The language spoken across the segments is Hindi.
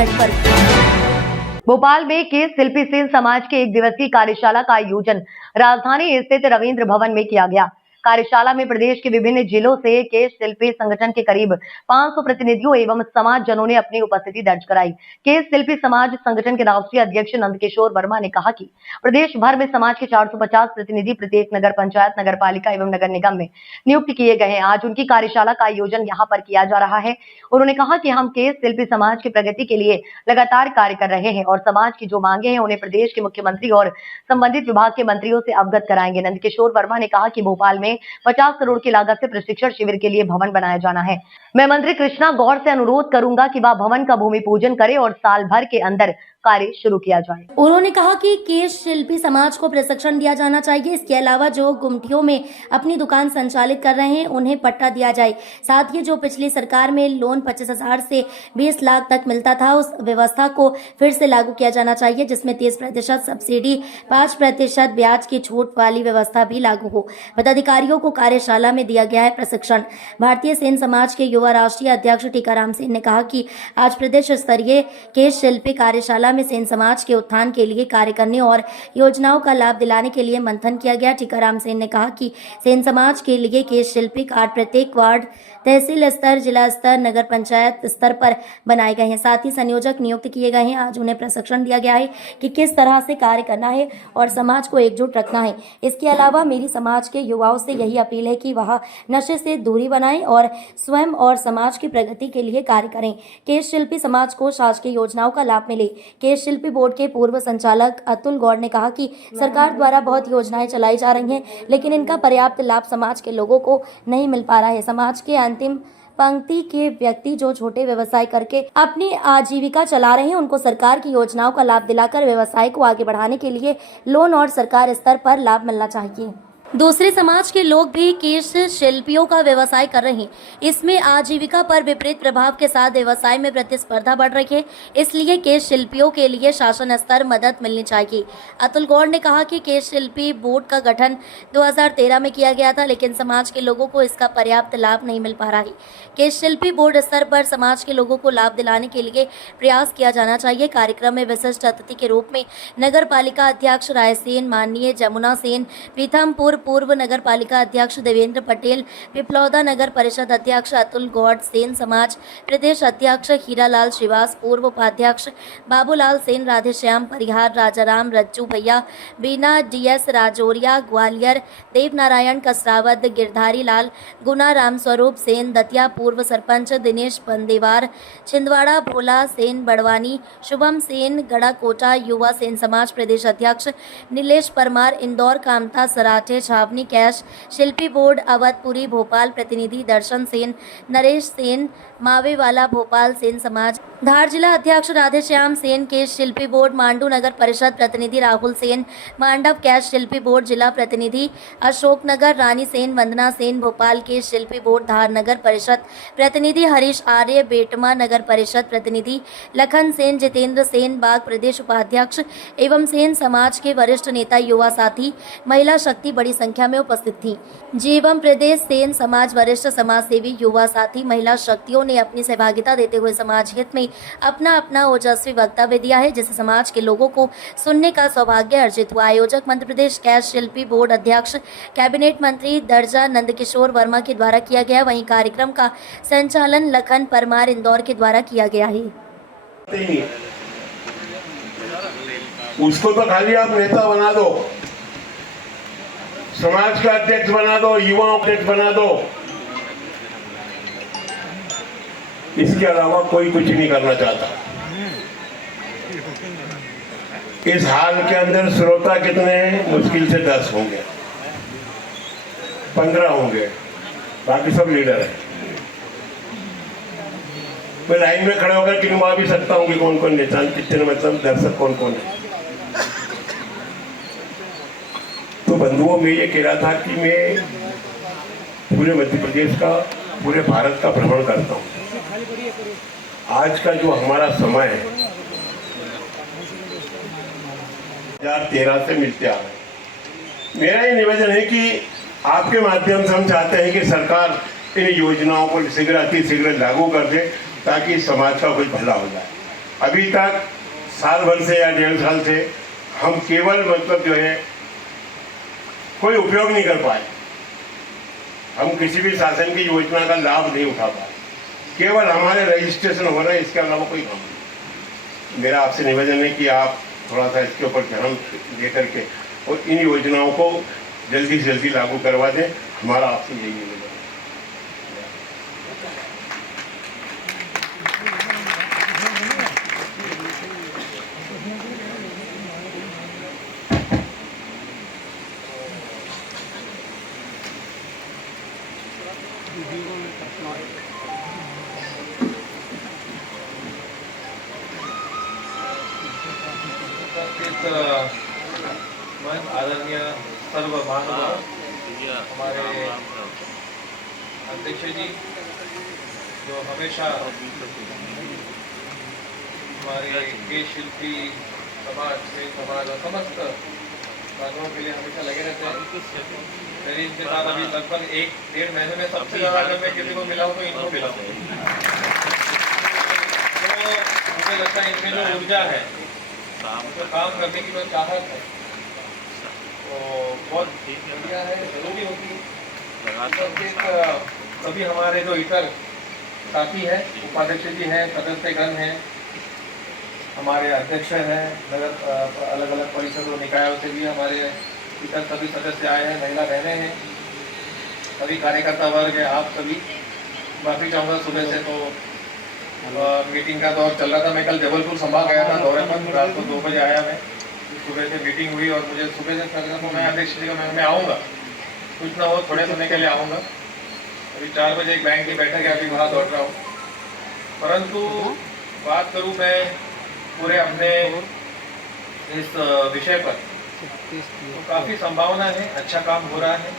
नेटवर्क। भोपाल में केस शिल्पी सेन समाज के एक दिवसीय कार्यशाला का आयोजन राजधानी स्थित रविंद्र भवन में किया गया। कार्यशाला में प्रदेश के विभिन्न जिलों से केस शिल्पी संगठन के करीब 500 प्रतिनिधियों एवं समाज जनों ने अपनी उपस्थिति दर्ज कराई। केस शिल्पी समाज संगठन के राष्ट्रीय अध्यक्ष नंदकिशोर वर्मा ने कहा कि प्रदेश भर में समाज के 450 प्रतिनिधि प्रत्येक नगर पंचायत, नगर पालिका एवं नगर निगम में नियुक्त किए गए हैं। आज उनकी कार्यशाला का आयोजन यहाँ पर किया जा रहा है। उन्होंने कहा कि हम केस शिल्पी समाज की प्रगति के लिए लगातार कार्य कर रहे हैं और समाज की जो मांगे हैं उन्हें प्रदेश के मुख्यमंत्री और संबंधित विभाग के मंत्रियों से अवगत कराएंगे। नंदकिशोर वर्मा ने कहा कि भोपाल में 50 करोड़ की लागत से प्रशिक्षण शिविर के लिए भवन बनाया जाना है। मैं मंत्री कृष्णा गौर से अनुरोध करूंगा कि वह भवन का भूमि पूजन करे और साल भर के अंदर कार्य शुरू किया जाए। उन्होंने कहा कि केस शिल्पी समाज को प्रशिक्षण दिया जाना चाहिए। इसके अलावा जो गुमटियों में अपनी दुकान संचालित कर रहे हैं उन्हें पट्टा दिया जाए। साथ ही जो पिछली सरकार में लोन 25,000 से 20 लाख तक मिलता था उस व्यवस्था को फिर से लागू किया जाना चाहिए, जिसमें 30% सब्सिडी, 5% ब्याज की छूट वाली व्यवस्था भी लागू हो। पदाधिकारियों को कार्यशाला में दिया गया है प्रशिक्षण। भारतीय सेन समाज के युवा राष्ट्रीय अध्यक्ष टीकाराम सेन ने कहा कि आज प्रदेश स्तरीय केस शिल्पी कार्यशाला में सेन समाज के उत्थान के लिए कार्य करने और योजनाओं का लाभ दिलाने के लिए मंथन किया गया। टीकाराम सेन ने कहा कि सेन समाज के लिए केस शिल्पी कार्ड प्रत्येक वार्ड, तहसील स्तर, जिला स्तर, नगर पंचायत स्तर पर बनाए गए हैं। साथ ही संयोजक नियुक्त किए गए हैं। आज उन्हें प्रशिक्षण दिया गया है कि किस तरह से कार्य करना है और समाज को एकजुट रखना है। इसके अलावा मेरी समाज के युवाओं से यही अपील है कि वह नशे से दूरी बनाएं और स्वयं और समाज की प्रगति के लिए कार्य करें। केस शिल्पी समाज को शासकीय योजनाओं का लाभ मिले। केस शिल्पी बोर्ड के पूर्व संचालक अतुल गौड़ ने कहा कि सरकार द्वारा बहुत योजनाएं चलाई जा रही हैं, लेकिन इनका पर्याप्त लाभ समाज के लोगों को नहीं मिल पा रहा है। समाज के अंतिम पंक्ति के व्यक्ति जो छोटे व्यवसाय करके अपनी आजीविका चला रहे हैं उनको सरकार की योजनाओं का लाभ दिलाकर व्यवसाय को आगे बढ़ाने के लिए लोन और सरकार स्तर पर लाभ मिलना चाहिए। दूसरे समाज के लोग भी केस शिल्पियों का व्यवसाय कर रहे हैं। इसमें आजीविका पर विपरीत प्रभाव के साथ व्यवसाय में प्रतिस्पर्धा बढ़ रही है, इसलिए केस शिल्पियों के लिए शासन स्तर मदद मिलनी चाहिए। अतुल गौड़ ने कहा कि केस शिल्पी बोर्ड का गठन 2013 में किया गया था, लेकिन समाज के लोगों को इसका पर्याप्त लाभ नहीं मिल पा रहा है। केस शिल्पी बोर्ड स्तर पर समाज के लोगों को लाभ दिलाने के लिए प्रयास किया जाना चाहिए। कार्यक्रम में विशिष्ट अतिथि के रूप में नगर पालिका अध्यक्ष रायसेन, माननीय जमुना सेन, पीथमपुर पूर्व नगर पालिका अध्यक्ष देवेंद्र पटेल, पिपलौदा नगर परिषद अध्यक्ष अतुल गौड़, सेन समाज प्रदेश अध्यक्ष हीरालाल श्रीवास, पूर्व उपाध्यक्ष बाबूलाल सेन, राधेश्याम परिहार, राजाराम, रज्जू भैया, बीना, DS राजौरिया, ग्वालियर, देवनारायण कसरावत, गिरधारी लाल, गुना, रामस्वरूप सेन, दतिया, पूर्व सरपंच दिनेश बंदेवार, छिंदवाड़ा, भोला सेन, बड़वानी, शुभम सेन, गड़ाकोटा, युवा सेन समाज प्रदेश अध्यक्ष नीलेश परमार, इंदौर, कामता, सराठे, छावनी कैश शिल्पी बोर्ड अवधपुरी, भोपाल प्रतिनिधि दर्शन सेन, नरेश सेन, मावेवाला, भोपाल सेन समाज, धार जिला अध्यक्ष राधेश्याम सेन, केस शिल्पी बोर्ड मांडू नगर परिषद प्रतिनिधि राहुल सेन, मांडव कैश शिल्पी बोर्ड जिला प्रतिनिधि अशोकनगर रानी सेन, वंदना सेन, भोपाल केस शिल्पी बोर्ड धार नगर परिषद प्रतिनिधि हरीश आर्य, बेटमा नगर परिषद प्रतिनिधि लखन सेन, जितेंद्र सेन, बाग प्रदेश उपाध्यक्ष एवं सेन समाज के वरिष्ठ नेता, युवा साथी, महिला शक्ति बड़ी संख्या में उपस्थित थी। जीवम प्रदेश सेन समाज वरिष्ठ समाज सेवी, युवा साथी, महिला शक्तियों ने अपनी सहभागिता देते हुए समाज हित में अपना अपना ओजस्वी वक्तव्य दिया है, जिससे समाज के लोगों को सुनने का सौभाग्य अर्जित हुआ। आयोजक मध्य प्रदेश कैश शिल्पी बोर्ड अध्यक्ष कैबिनेट मंत्री दर्जा नंदकिशोर वर्मा के द्वारा किया गया। वहीं कार्यक्रम का संचालन लखन परमार इंदौर के द्वारा किया गया है। उसको तो खाली आप नेता बना दो, समाज का अध्यक्ष बना दो, युवाओं का अध्यक्ष बना दो, इसके अलावा कोई कुछ नहीं करना चाहता। इस हाल के अंदर श्रोता कितने हैं? मुश्किल से 10 होंगे, 15 होंगे, बाकी सब लीडर है। मैं लाइन में खड़े होकर गिनवा भी सकता हूँ कि कौन कौन नेता, कितने मतलब दर्शक कौन कौन है। तो बंधुओं में ये कह रहा था कि मैं पूरे मध्य प्रदेश का, पूरे भारत का भ्रमण करता हूँ। आज का जो हमारा समय है 2013 से मिलते आ रहे। मेरा ये निवेदन है कि आपके माध्यम से हम चाहते हैं कि सरकार इन योजनाओं को शीघ्र अति शीघ्र लागू कर दे ताकि समाज का कुछ भला हो जाए। अभी तक साल भर से या 1.5 साल से हम केवल मतलब जो है कोई उपयोग नहीं कर पाए, हम किसी भी शासन की योजना का लाभ नहीं उठा पाए, केवल हमारे रजिस्ट्रेशन हो रहे हैं, इसके अलावा कोई काम नहीं। मेरा आपसे निवेदन है कि आप थोड़ा सा इसके ऊपर ध्यान दे करके और इन योजनाओं को जल्दी से जल्दी लागू करवा दें, हमारा आपसे यही निवेदन है। मन आदरणीय सर्व महानुभाव, हमारे अध्यक्ष जी जो हमेशा हमारे के शिल्पी समाज से समाज और समस्त बातों के लिए हमेशा लगे रहते हैं। मेरी इनके साथ अभी लगभग 1-1.5 महीने में सबसे ज़्यादा अगर मैं किसी को मिला हूँ तो इनको मिला हूँ। तो मुझे लगता है इनमें जो ऊर्जा है, तो काम करने की जो चाहत है, तो बहुत बढ़िया है, जरूरी होती है। सभी हमारे जो इतर साथी हैं, उपाध्यक्ष जी हैं, सदस्यगण हैं, हमारे अध्यक्ष हैं, नगर अलग अलग परिषद और निकायों से भी हमारे इतर सभी सदस्य आए हैं, महिला बहनें हैं, सभी कार्यकर्ता वर्ग है, आप सभी। माफी चाहूँगा, सुबह से तो मीटिंग का दौर चल रहा था। मैं कल जबलपुर संभाग गया था दौरे पर, रात को 2 बजे आया मैं। सुबह से मीटिंग हुई और मुझे सुबह से लग रहा था मैं अध्यक्ष जी का मैं आऊँगा, कुछ ना हो थोड़े समय के लिए आऊँगा। अभी 4 बजे एक बैंक की बैठक है, अभी वहाँ दौड़ रहा हूँ। परंतु बात करूँ मैं पूरे अपने इस विषय पर, तो काफ़ी संभावना है, अच्छा काम हो रहा है।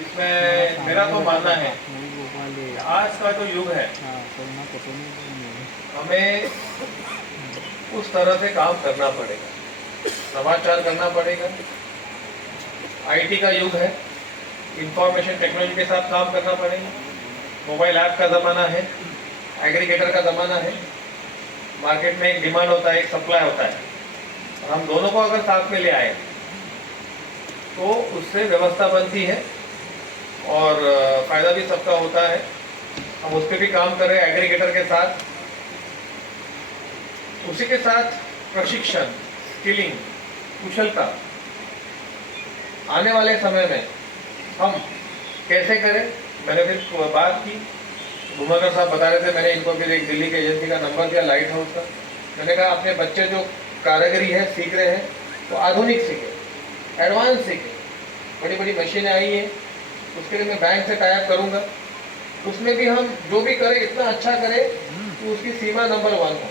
इसमें मेरा तो मानना है आज का जो युग है, हमें उस तरह से काम करना पड़ेगा, समाचार करना पड़ेगा। आईटी का युग है, इंफॉर्मेशन टेक्नोलॉजी के साथ काम करना पड़ेगा। मोबाइल ऐप का ज़माना है, एग्रीगेटर का ज़माना है। मार्केट में एक डिमांड होता है, एक सप्लाई होता है, और हम दोनों को अगर साथ में ले आए तो उससे व्यवस्था बनती है और फ़ायदा भी सबका होता है। हम उस पर भी काम कर रहे हैं एग्रीगेटर के साथ। उसी के साथ प्रशिक्षण, स्किलिंग, कुशलता आने वाले समय में हम कैसे करें, मैंने फिर बात की। भूमाकर साहब बता रहे थे, मैंने इनको फिर एक दिल्ली के एजेंसी का नंबर दिया, लाइट हाउस का। मैंने कहा अपने बच्चे जो कारीगरी है सीख रहे हैं तो आधुनिक सीखें, एडवांस सीखें। बड़ी बड़ी मशीनें आई हैं, उसके लिए मैं बैंक से टाई अप करूँगा। उसमें भी हम जो भी करें इतना अच्छा करें कि उसकी सीमा नंबर 1 हो।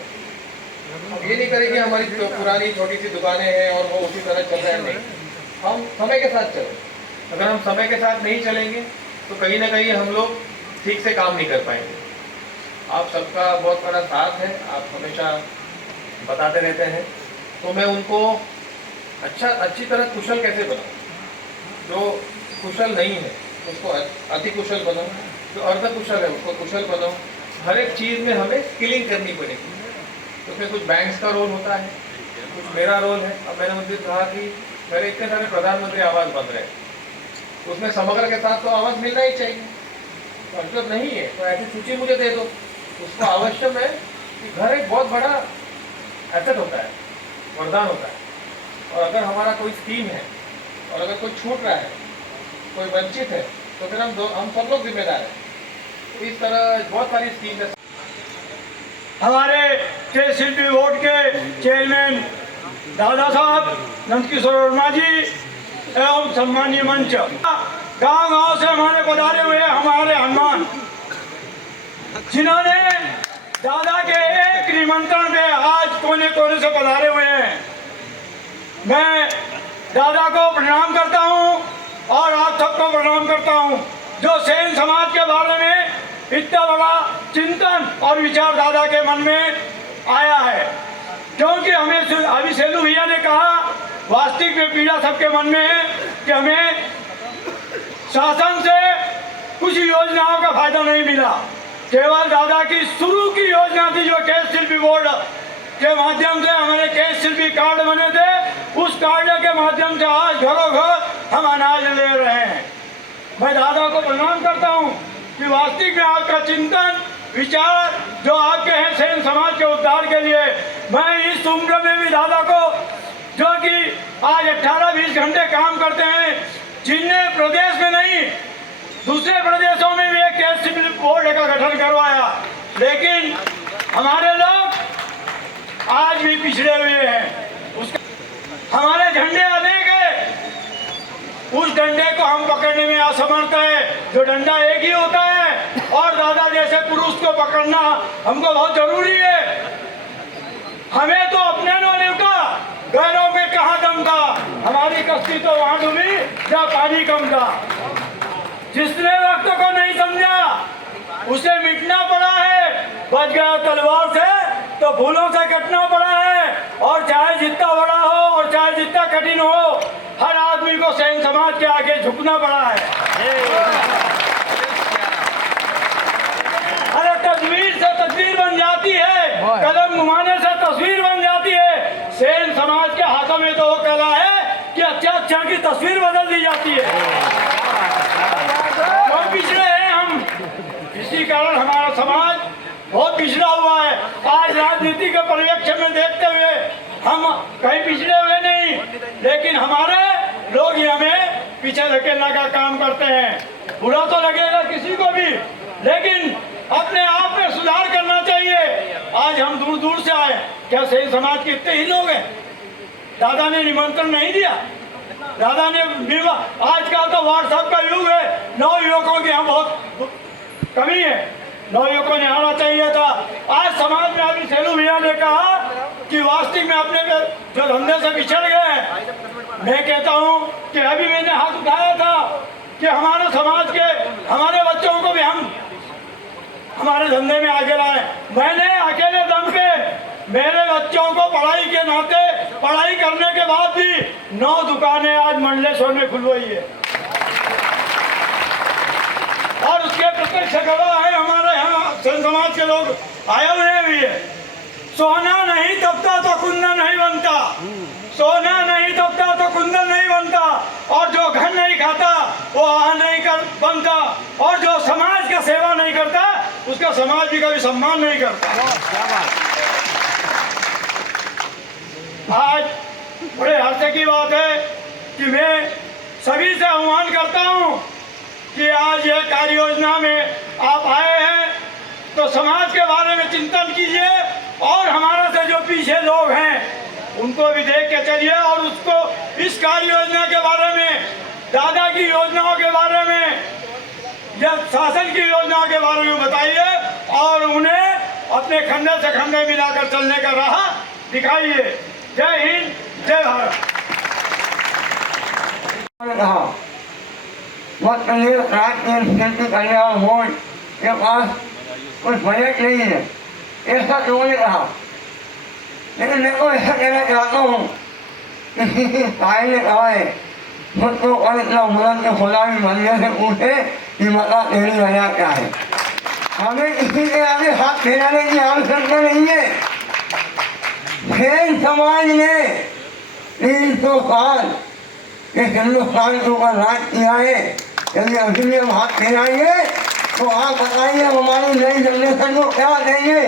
अब ये नहीं करें कि हमारी पुरानी छोटी सी दुकानें हैं और वो उसी तरह चल रहे हैं, नहीं। हम समय के साथ चलें। अगर हम समय के साथ नहीं चलेंगे तो कहीं ना कहीं हम लोग ठीक से काम नहीं कर पाएंगे। आप सबका बहुत बड़ा साथ है, आप हमेशा बताते रहते हैं, तो मैं उनको अच्छी तरह कुशल कैसे बनाऊँ। जो कुशल नहीं है उसको अति कुशल बनाऊँ, जो अर्ध कुशल है उसको कुशल बनाऊँ। हर एक चीज़ में हमें स्किलिंग करनी पड़ेगी। उसमें कुछ बैंक्स का रोल होता है, कुछ मेरा रोल है। अब मैंने उनसे कहा कि मेरे इतने सारे प्रधानमंत्री आवास बन रहे हैं, उसमें समग्र के साथ तो आवास मिलना ही चाहिए। और जब नहीं है तो ऐसी सूची मुझे दे दो। उसको आवश्यक है कि घर एक बहुत बड़ा एसेट होता है, वरदान होता है। और अगर हमारा कोई स्कीम है और अगर कोई छूट रहा है, कोई वंचित है, तो फिर हम सब लोग जिम्मेदार हैं। तो इस तरह बहुत सारी स्कीम है। हमारे के शिल्पी बोर्ड के चेयरमैन दादा साहब नंदकिशोर वर्मा जी एवं सम्मानीय मंच, गांव गांव से हमारे पधारे हुए हमारे हनुमान, जिन्होंने दादा के एक निमंत्रण पे आज कोने कोने से पधारे हुए हैं। मैं दादा को प्रणाम करता हूं और आप सबको प्रणाम करता हूं, जो सेन समाज के बारे में इतना बड़ा चिंतन और विचार दादा के मन में आया है। क्योंकि हमें अभी सेलू भैया ने कहा, वास्तविक में पीड़ा सबके मन में है कि हमें शासन से कुछ योजनाओं का फायदा नहीं मिला। केवल दादा की शुरू की योजना थी जो केश शिल्पी बोर्ड के माध्यम से हमारे केश शिल्पी कार्ड बने थे, उस कार्ड के माध्यम से आज घरों घर हम अनाज ले रहे हैं। मैं दादा को प्रणाम करता हूँ कि वास्तविक में आपका चिंतन विचार जो आपके हैं सेन समाज के उद्धार के लिए, मैं इस उम्र में भी दादा को जो कि आज 18-20 घंटे काम करते हैं, जिनने प्रदेश में नहीं दूसरे प्रदेशों में भी एक केश शिल्पी बोर्ड का गठन करवाया, लेकिन हमारे लोग आज भी पिछड़े हुए हैं। उसका हमारे झंडे अनेक है, उस डंडे को हम पकड़ने में असमर्थ है। जो डंडा एक ही होता है और दादा जैसे पुरुष को पकड़ना हमको बहुत जरूरी है। हमें तो अपने नौले का गैरों में कहाँ दम था, हमारी कश्ती तो वहां डूबी जहाँ पानी कम था। जिसने वक्त को नहीं समझा उसे मिटना पड़ा है, बच गया तलवार से तो फूलों से कटना पड़ा है। और चाहे जितना बड़ा हो और चाहे जितना कठिन हो, हर आदमी को सेन समाज के आगे झुकना पड़ा है। अरे तस्वीर से तस्वीर बन जाती है, कलम घुमाने से तस्वीर बन जाती है। सेन समाज के हाथों में तो वो कला है कि अच्छा की तस्वीर बदल दी जाती है। बहुत पिछड़े हैं हम, इसी कारण हमारा समाज बहुत पिछड़ा हुआ है। आज राजनीति के पर्यवेक्षण में देखते हुए हम कहीं पिछड़े हुए नहीं, लेकिन हमारे लोग ही हमें पीछे धकेलने का काम करते हैं। बुरा तो लगेगा किसी को भी, लेकिन अपने आप में सुधार करना चाहिए। आज हम दूर दूर से आए, क्या सेन समाज के इतने ही लोग हैं? दादा ने निमंत्रण नहीं दिया, दादा ने आजकल तो व्हाट्सएप का युग है, नौ युवकों की यहाँ बहुत कमी है, नौ युवकों ने आना चाहिए था। आज समाज में अभी सेलू भैया ने कहा कि वास्तविक में अपने जो धंधे से बिछड़ गए, मैं कहता हूँ कि अभी मैंने हाथ उठाया था कि हमारे समाज के हमारे बच्चों को भी हम हमारे धंधे में आगे लाए। मैंने अकेले दम पे मेरे बच्चों को पढ़ाई के नाते पढ़ाई करने के बाद भी 9 दुकानें आज मंडलेश्वर में खुलवाई है और उसके प्रत्यक्ष गवाह है हमारे यहाँ सेन समाज के लोग आए हुए भी है। सोना नहीं तपता तो कुंदन नहीं बनता, सोना नहीं तपता तो कुंदन नहीं बनता, और जो घर नहीं खाता वो आह नहीं कर बनता, और जो समाज का सेवा नहीं करता उसका समाज भी कभी सम्मान नहीं करता। आज बड़े हर्ष की बात है कि मैं सभी से आह्वान करता हूँ कि आज यह कार्य योजना में आप आए हैं तो समाज के बारे में चिंतन कीजिए, और हमारे से जो पीछे लोग हैं उनको भी देख के चलिए, और उसको इस कार्य योजना के बारे में, दादा की योजनाओं के बारे में या शासन की योजनाओं के बारे में बताइए, और उन्हें अपने खंडे से खंडे मिलाकर चलने का राह दिखाइए। जय हिंद, जय भारत। राज्य कल्याण बोर्ड के पास कुछ बजट नहीं है, ऐसा लोगों ने कहा, लेकिन मैं को ऐसा कहना चाहता हूँ, किसी साहिल ने कहा है मुझको और इतना बुलंद के खुदा भी मंदिर से पूछे कि माता तेरी वजह क्या है। हमें किसी के आगे हाथ फैलाने की आवश्यकता नहीं है। सेन समाज ने 300 साल इस हिंदुस्तान के ऊपर राज किया है। यदि अभी भी हम हाथ फैलाएंगे तो आप बताइए हमारी नई जनरेशन को क्या देंगे।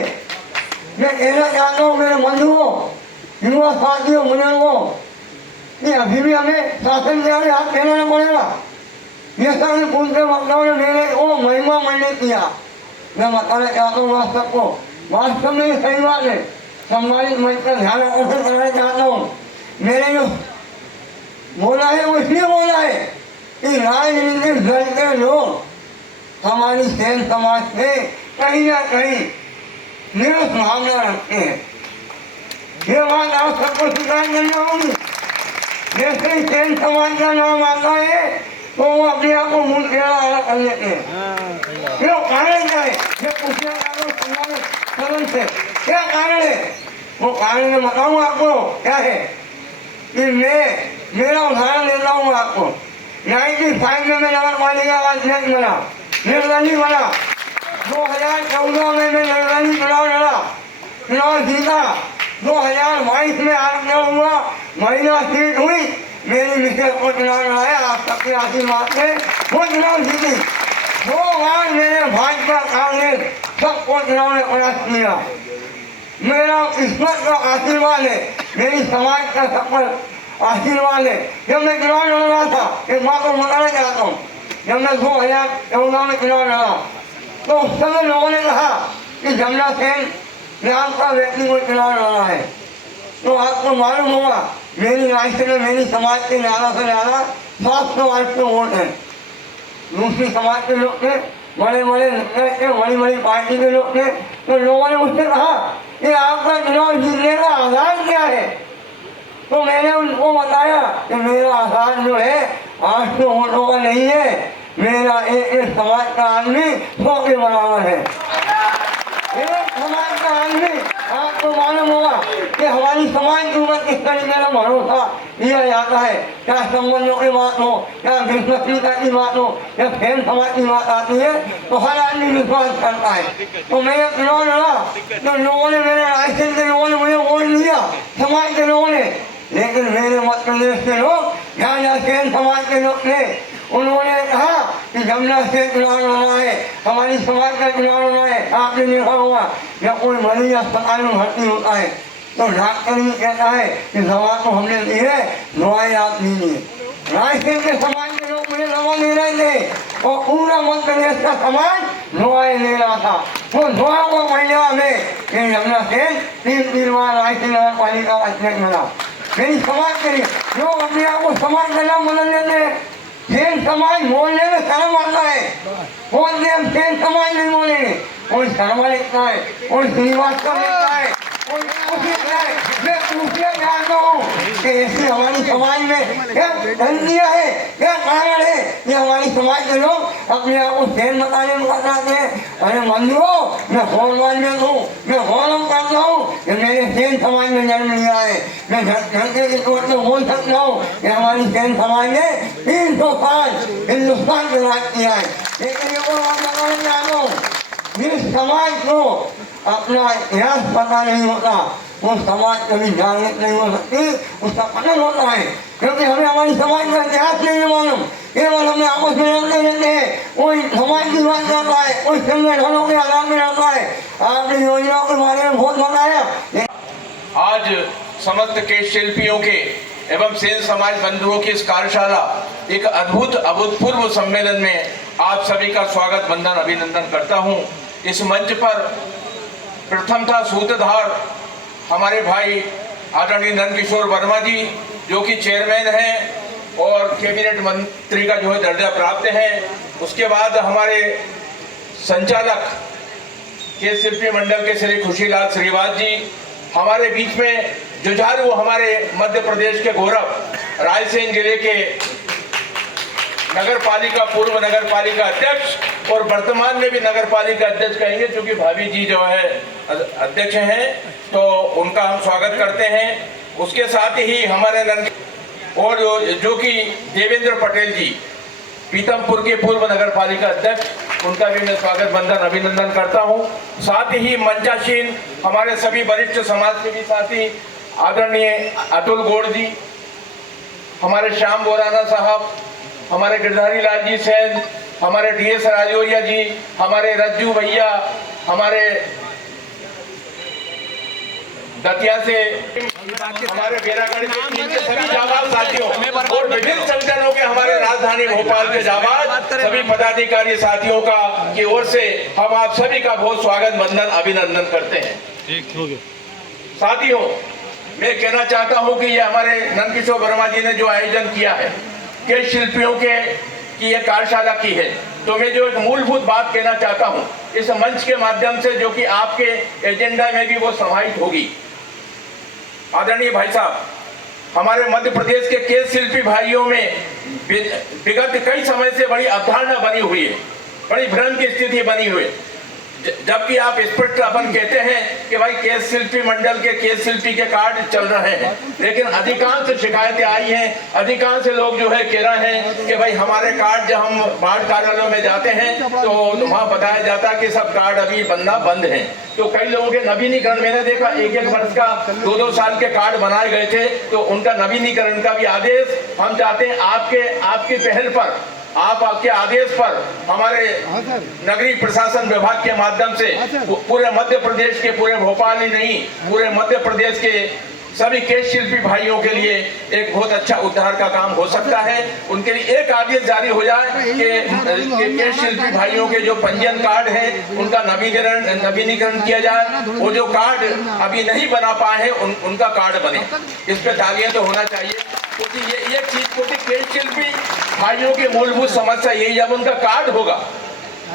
मैं कहना चाहता हूँ मेरे बंधुओं, युवा साथियों, बुजुर्गों, कि अभी भी हमें शासन के आगे हाथ फैलाना पड़ेगा। ये सब पूछते वक्ताओं ने मेरे को महिमा मंडित किया। मैं बताना चाहता हूँ वास्तव में ये सही बात है। सम्मानित मंच का ध्यान आकर्षण कराना चाहता हूँ। मैंने जो बोला है वो इसलिए बोला है कि राजनीतिक दल के लोग हमारी सेन समाज से कहीं ना कहीं निरस भावना रखते हैं। ये बात आप सबको स्वीकार करनी होगी। जैसे ही सेन समाज का नाम आता है तो वो अपने आप को मुंह टेढ़ा अलग कर लेते हैं। क्यों, कारण क्या है? ये पूछना सरल से क्या कारण है? वो कारण मैं बताऊँ आपको क्या है कि मेरा उदाहरण देता हूँ आपको। 95 में मैं नगर पालिका का अध्यक्ष बना, निर्दलीय बना। 2014 में मैं निर्दलीय चुनाव लड़ा, चुनाव जीता। 2022 में आरक्षण हुआ, महिला सीट हुई, मेरी मिसेज को चुनाव लड़ाया, आप सबके आशीर्वाद से वो चुनाव जीती। 2 बार मेरे भाजपा कांग्रेस सबको चुनाव में परास्त किया। मेरा ईश्वर का आशीर्वाद है, मेरी समाज का सफल आशीर्वाद है। जब मैं चुनाव लड़ रहा था, एक बात को बताना चाहता हूँ, जब मैं 2014 में चुनाव लड़ा तो उस समय लोगों ने कहा कि जमुना सेन नाम का व्यक्ति को चुनाव लड़ा है। तो आपको मालूम होगा मेरी राष्ट्र में मेरी समाज के ज़्यादा से ज़्यादा 700-800 वोट हैं। दूसरी समाज के लोग थे, बड़े बड़े नेता थे, बड़ी बड़ी पार्टी के लोग थे। तो लोगों ने मुझसे कहा कि आपका चुनाव जीतने का आधार क्या है। तो मैंने उनको बताया कि मेरा आधार जो है 800 वोटों का नहीं है, मेरा एक समाज का आदमी 100 के बराबर है। एक समाज का आदमी, आपको मालूम होगा कि हमारी समाज के ऊपर किस तरीके का भरोसा दिया जाता है। क्या संबंधों की बात हो, क्या विश्वसनीयता की बात हो, या फैन समाज की बात आती है तो हर आदमी विश्वास करता है। तो मैं चुनाव लड़ा तो लोगों ने, मेरे रायसेन के लोगों ने मुझे वोट दिया, समाज के लोगों ने। लेकिन मेरे मध्य प्रदेश के लोग, जहाँ सेन समाज के लोग थे, उन्होंने कहा कि जमुना से चुनाव लड़ा है, हमारी समाज का चुनाव लड़ा है। आपने देखा होगा जब कोई मरीज अस्पताल में भर्ती होता है तो डॉक्टर भी कहता है कि दवा तो हमने ली है, दवाई आप लीजिए। रायसेन के समाज के लोग मुझे दवा ले रहे थे और पूरा मध्य प्रदेश का समाज दवाई ले रहा था। वो दवा को महिला में जमुना से 3 बार रायसेन नगर पालिका अध्यक्ष बना। मेरी समाज के लिए जो अपने आप को समाज का नाम बदल लेते हैं, सेन समाज बोलने में शर्म आता है, बोलते हम सेन समाज नहीं बोलेंगे। कोई शर्मा लिखता है, कोई श्रीवास्तव लिखता है, कोई कुछ लिखता है। मैं पूछना चाहता हूँ कि ऐसी हमारी समाज में क्या गलतियाँ है, क्या कारण है कि हमारी समाज के लोग अपने आप को सेन बताने में बताते हैं। अरे बंधुओं, मैं होलवाल में हूँ, मैं होलम करता हूँ कि मैंने सेन समाज में जन्म लिया है। मैं घंटे के तौर पर बोल सकता हूँ कि हमारी सेन समाज ने 300 साल हिंदुस्तान को राज किया है। लेकिन ये को बात बताना चाहता हूँ, जिस समाज को अपना इतिहास पता नहीं होता वो समाज कभी जागृत नहीं हो सकती, उसका पतन होता है। क्योंकि हमें हमारी समाज का इतिहास नहीं मालूम, केवल हमें आपस में लड़ते रहते हैं। कोई समाज की बात करता है, कोई संगठनों के आधार में रहता है। आपने योजनाओं के बारे में बहुत बताया। आज समस्त केश शिल्पियों के एवं सेन समाज बंधुओं की इस कार्यशाला एक अभूतपूर्व सम्मेलन में आप सभी का स्वागत, वंदन, अभिनंदन करता हूं। इस मंच पर प्रथमतः सूत्रधार हमारे भाई आदरणीय नंदकिशोर वर्मा जी, जो कि चेयरमैन हैं और कैबिनेट मंत्री का जो है दर्जा प्राप्त है। उसके बाद हमारे संचालक केश शिल्पी मंडल के श्री खुशीलाल श्रीवास जी, हमारे बीच में जुझारू हमारे मध्य प्रदेश के गौरव, रायसेन जिले के नगर पालिका, पूर्व नगर पालिका अध्यक्ष और वर्तमान में भी नगर पालिका अध्यक्ष कहेंगे क्योंकि भाभी जी जो है अध्यक्ष हैं, तो उनका हम स्वागत करते हैं। उसके साथ ही हमारे और जो कि देवेंद्र पटेल जी, पीतमपुर के पूर्व नगर पालिका अध्यक्ष, उनका भी मैं स्वागत, वंदन, अभिनंदन करता हूं। साथ ही मंचासीन हमारे सभी वरिष्ठ समाजसेवी साथी आदरणीय अतुल गौड़ जी, हमारे श्याम बोराना साहब, हमारे गिरधारी लाल जी सैन, हमारे DS राजौरिया जी, हमारे रज्जू भैया, हमारे दतिया से हमारे बेरागढ़ के टीम के सभी जाबाज साथियों और विभिन्न संगठनों के हमारे राजधानी भोपाल के जाबाज सभी पदाधिकारी साथियों का की ओर से हम आप सभी का बहुत स्वागत, वंदन, अभिनंदन करते हैं। साथियों, मैं कहना चाहता हूं कि ये हमारे नंदकिशोर वर्मा जी ने जो आयोजन किया है, केश शिल्पियों के की यह कार्यशाला की है, तो मैं जो एक मूलभूत बात कहना चाहता हूं इस मंच के माध्यम से, जो कि आपके एजेंडा में भी वो समाहित होगी। आदरणीय भाई साहब, हमारे मध्य प्रदेश के केश शिल्पी भाइयों में विगत कई समय से बड़ी अवधारणा बनी हुई है, बड़ी भ्रम की स्थिति बनी हुई है। जबकि आप स्पष्ट अपन कहते हैं कि भाई केस शिल्पी मंडल के केस शिल्पी के कार्ड चल रहे हैं, लेकिन अधिकांश शिकायतें आई हैं, अधिकांश लोग जो है कह रहे हैं कि भाई हमारे कार्ड जब हम वार्ड कार्यालयों में जाते हैं तो वहाँ बताया जाता है कि सब कार्ड अभी बंद हैं। तो कई लोगों के नवीनीकरण मैंने देखा 1-1 वर्ष का 2-2 साल के कार्ड बनाए गए थे, तो उनका नवीनीकरण का भी आदेश हम चाहते हैं आपकी पहल पर, आपके आदेश पर हमारे नगरीय प्रशासन विभाग के माध्यम से पूरे मध्य प्रदेश के, पूरे भोपाल ही नहीं पूरे मध्य प्रदेश के सभी केश शिल्पी भाइयों के लिए एक बहुत अच्छा उद्धार का काम हो सकता है। उनके लिए एक आदेश जारी हो जाए कि केश शिल्पी भाइयों के जो पंजीयन कार्ड है उनका नवीनीकरण किया जाए। वो जो कार्ड अभी नहीं बना पाए हैं उनका कार्ड बने, इस पे तालियां तो होना चाहिए, क्योंकि ये चीज क्योंकि केश शिल्पी भाइयों की मूलभूत समस्या यही, जब उनका कार्ड होगा,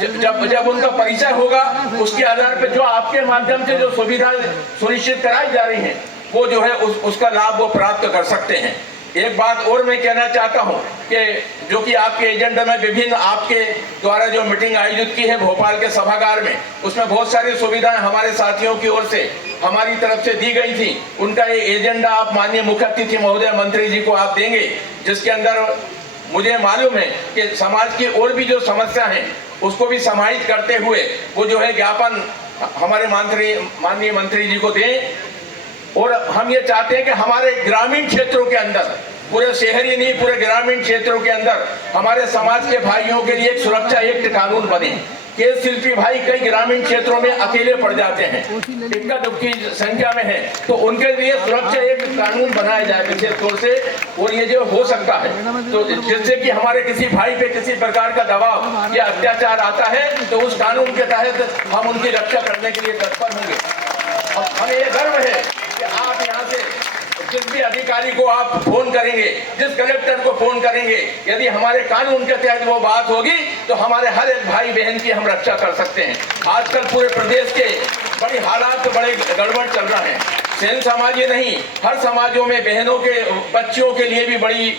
जब उनका परिचय होगा, उसके आधार पर जो आपके माध्यम से जो सुविधा सुनिश्चित कराई जा रही है वो जो है उसका लाभ वो प्राप्त कर सकते हैं। एक बात और मैं कहना चाहता हूं कि जो कि आपके एजेंडा में विभिन्न आपके द्वारा जो मीटिंग आयोजित की है भोपाल के सभागार में, उसमें बहुत सारी सुविधाएं हमारे साथियों की ओर से हमारी तरफ से दी गई थी। उनका ये एजेंडा आप माननीय मुख्य अतिथि महोदय मंत्री जी को आप देंगे, जिसके अंदर मुझे मालूम है कि समाज की और भी जो समस्या है उसको भी समाहित करते हुए वो जो है ज्ञापन हमारे माननीय मंत्री जी को दें। और हम ये चाहते हैं कि हमारे ग्रामीण क्षेत्रों के अंदर, पूरे शहरी नहीं पूरे ग्रामीण क्षेत्रों के अंदर हमारे समाज के भाइयों के लिए एक सुरक्षा एक्ट कानून बने। केश शिल्पी भाई कई ग्रामीण क्षेत्रों में अकेले पड़ जाते हैं, इक्का दुक्की संख्या में है, तो उनके लिए सुरक्षा एक्ट कानून बनाया जाए विशेष तौर से। और ये जो हो सकता है तो जिससे कि हमारे किसी भाई पे किसी प्रकार का दबाव या अत्याचार आता है तो उस कानून के तहत हम उनकी रक्षा करने के लिए तत्पर होंगे। और हमें ये गर्व है कि आप यहाँ से जिस भी अधिकारी को आप फोन करेंगे, जिस कलेक्टर को फोन करेंगे, यदि हमारे कानून के तहत वो बात होगी तो हमारे हर एक भाई बहन की हम रक्षा कर सकते हैं। आजकल पूरे प्रदेश के बड़ी हालात बड़े गड़बड़ चल रहे हैं, सेन समाज ही नहीं हर समाजों में बहनों के बच्चियों के लिए भी बड़ी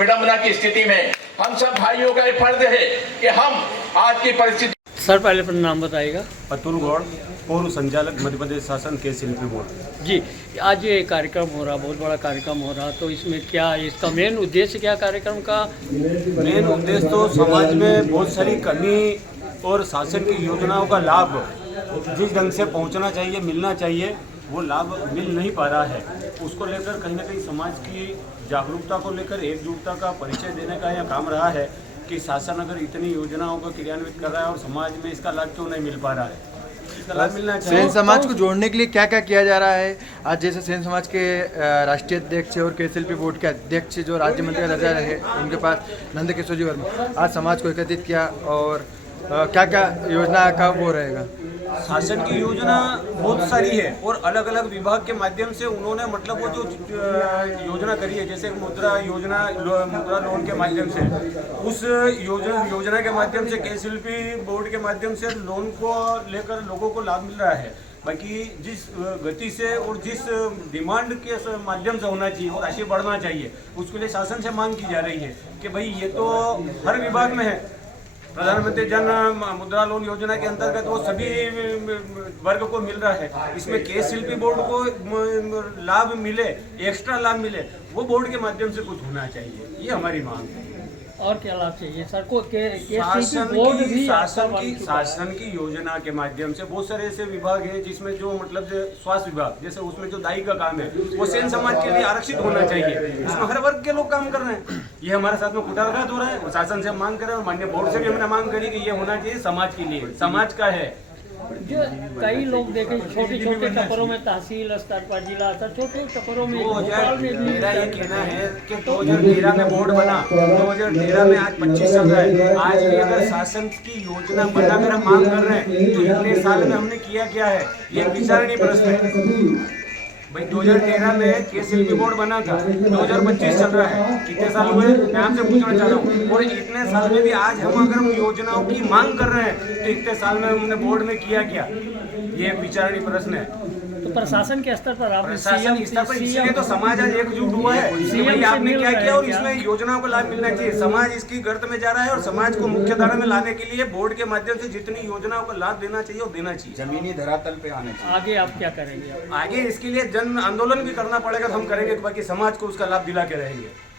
विडंबना की स्थिति में हम सब भाइयों का ये फर्ज है कि हम आज की परिस्थिति। सर पहले अपना नाम बताइएगा। अतुल गौड़, पूर्व संचालक मध्य प्रदेश शासन केश शिल्पी बोर्ड। जी, आज ये कार्यक्रम हो रहा, बहुत बड़ा कार्यक्रम हो रहा, तो इसमें क्या इसका मेन उद्देश्य क्या कार्यक्रम का? मेन उद्देश्य तो समाज में बहुत सारी कमी और शासन की योजनाओं का लाभ जिस ढंग से पहुंचना चाहिए, मिलना चाहिए, वो लाभ मिल नहीं पा रहा है। उसको लेकर कहीं ना कहीं समाज की जागरूकता को लेकर एकजुटता का परिचय देने का यह काम रहा है कि शासन अगर इतनी योजनाओं को क्रियान्वित कर रहा है और समाज में इसका लाभ क्यों नहीं मिल पा रहा है, इसका लाभ मिलना चाहिए। सेन समाज को जोड़ने के लिए क्या क्या किया जा रहा है? आज जैसे सेन समाज के राष्ट्रीय अध्यक्ष और केश शिल्पी बोर्ड के अध्यक्ष जो राज्य मंत्री का दर्जा रहे, उनके पास नंदकिशोर जी वर्मा आज समाज को एकत्रित किया, और क्या क्या योजना का वो रहेगा? शासन की योजना बहुत सारी है और अलग अलग विभाग के माध्यम से उन्होंने मतलब वो जो योजना करी है, जैसे मुद्रा लोन के माध्यम से, उस योजना के माध्यम से केश शिल्पी बोर्ड के माध्यम से लोन को लेकर लोगों को लाभ मिल रहा है। बाकी जिस गति से और जिस डिमांड के माध्यम से होना चाहिए और राशि बढ़ना चाहिए, उसके लिए शासन से मांग की जा रही है कि भाई ये तो हर विभाग में है। प्रधानमंत्री जन मुद्रा लोन योजना के अंतर्गत वो सभी वर्ग को मिल रहा है, इसमें केश शिल्पी बोर्ड को लाभ मिले, एक्स्ट्रा लाभ मिले, वो बोर्ड के माध्यम से कुछ होना चाहिए, ये हमारी मांग है। और क्या लाभ चाहिए सर को? शासन की योजना के माध्यम से बहुत सारे ऐसे विभाग हैं जिसमें जो मतलब स्वास्थ्य विभाग, जैसे उसमें जो दाई का काम है वो सेन समाज के लिए आरक्षित होना चाहिए। इसमें हर वर्ग के लोग काम कर रहे हैं, ये हमारे साथ में कुटाघात हो रहा है, शासन से मांग कर रहे हैं, माननीय बोर्ड से भी हमने मांग करी कि ये होना चाहिए समाज के लिए, समाज का है। जो कई लोग देखें छोटे छोटे टपरों में तहसील स्तर पर, जिला स्तर, छोटे टपरों में मेरा ये कहना है कि 2013 में बोर्ड बना, 2013 में आज 25 चल रहा है, आज भी अगर शासन की योजना बनाकर हम मांग कर रहे हैं तो इतने साल में हमने किया क्या है, ये विचारणीय प्रश्न है। भाई 2013 में केश शिल्पी बोर्ड बना था, 2025 चल रहा है, कितने साल हुए मैं आपसे पूछना चाह रहा हूँ। और इतने साल में भी आज हम अगर हम योजनाओं की मांग कर रहे हैं तो इतने साल में हमने बोर्ड में किया क्या, ये एक विचारणीय प्रश्न है। तो प्रशासन के स्तर पर आप प्रशासन स्तर पर इसलिए तो समाज आज एकजुट हुआ है कि भाई आपने क्या किया और इसमें योजनाओं को लाभ मिलना चाहिए। समाज इसकी गर्त में जा रहा है और समाज को मुख्य धारा में लाने के लिए बोर्ड के माध्यम से जितनी योजनाओं को लाभ देना चाहिए वो देना चाहिए, जमीनी धरातल पे आने चाहिए। आगे आप क्या करेंगे? आगे इसके लिए जन आंदोलन भी करना पड़ेगा तो हम करेंगे, बाकी समाज को उसका लाभ दिला के रहेंगे।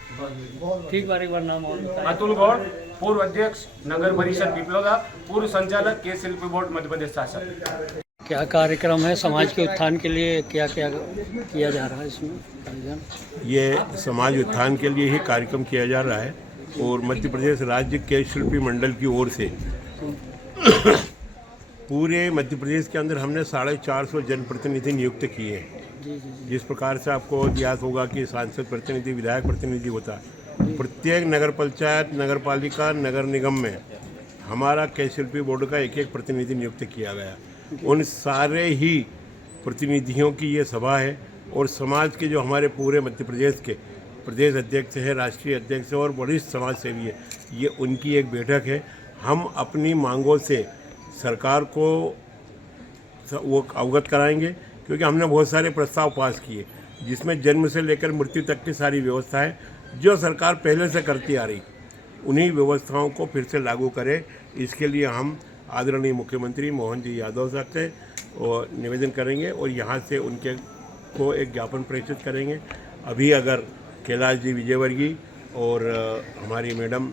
ठीक बार एक बार नाम और बताएं। अतुल गौड़, पूर्व अध्यक्ष नगर परिषद पिपलोदा, पूर्व संचालक के शिल्पी बोर्ड मध्य प्रदेश शासन। क्या कार्यक्रम है समाज के उत्थान के लिए, क्या क्या किया जा रहा है इसमें? ये समाज उत्थान के लिए ही कार्यक्रम किया जा रहा है और मध्य प्रदेश राज्य के शिल्पी मंडल की ओर से पूरे मध्य प्रदेश के अंदर हमने 450 जनप्रतिनिधि नियुक्त किए हैं। जिस प्रकार से आपको याद होगा कि सांसद प्रतिनिधि, विधायक प्रतिनिधि होता है, प्रत्येक नगर पंचायत, नगर पालिका, नगर निगम में हमारा के शिल्पी बोर्ड का एक प्रतिनिधि नियुक्त किया गया। उन सारे ही प्रतिनिधियों की ये सभा है और समाज के जो हमारे पूरे मध्य प्रदेश के प्रदेश अध्यक्ष है, राष्ट्रीय अध्यक्ष है और वरिष्ठ समाज सेवी है, ये उनकी एक बैठक है। हम अपनी मांगों से सरकार को वो अवगत कराएंगे क्योंकि हमने बहुत सारे प्रस्ताव पास किए जिसमें जन्म से लेकर मृत्यु तक की सारी व्यवस्थाएं जो सरकार पहले से करती आ रही, उन्हीं व्यवस्थाओं को फिर से लागू करे। इसके लिए हम आदरणीय मुख्यमंत्री मोहन जी यादव साहब से और निवेदन करेंगे और यहाँ से उनके को एक ज्ञापन प्रेषित करेंगे। अभी अगर कैलाश जी विजयवर्गीय और हमारी मैडम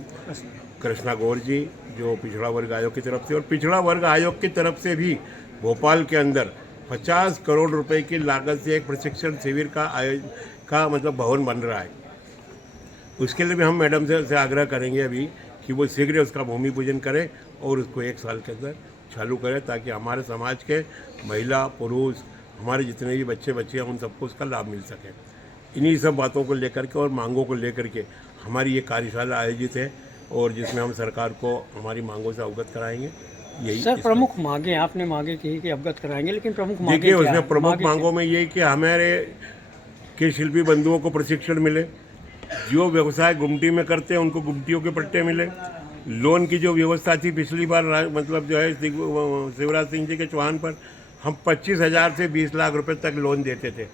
कृष्णा गौर जी जो पिछड़ा वर्ग आयोग की तरफ से और पिछड़ा वर्ग आयोग की तरफ से भी भोपाल के अंदर 50 करोड़ रुपए की लागत से एक प्रशिक्षण शिविर का मतलब भवन बन रहा है। उसके लिए भी हम मैडम से आग्रह करेंगे अभी कि वो शीघ्र उसका भूमि पूजन करें और उसको 1 साल के अंदर चालू करें ताकि हमारे समाज के महिला, पुरुष, हमारे जितने भी बच्चे बच्चियाँ उन सबको उसका लाभ मिल सके। इन्हीं सब बातों को लेकर के और मांगों को लेकर के हमारी ये कार्यशाला आयोजित है और जिसमें हम सरकार को हमारी मांगों से अवगत कराएंगे। यही सर प्रमुख मांगे आपने मांगे की कि अवगत कराएंगे, लेकिन प्रमुख मांगे देखिए क्या उसमें है? प्रमुख मांगों में ये कि हमारे के शिल्पी बंधुओं को प्रशिक्षण मिले, जो व्यवसाय गुमटी में करते हैं उनको गुमटियों के पट्टे मिले, लोन की जो व्यवस्था थी पिछली बार मतलब जो है शिवराज सिंह जी के चौहान पर हम 25,000 से 20 लाख रुपए तक लोन देते थे,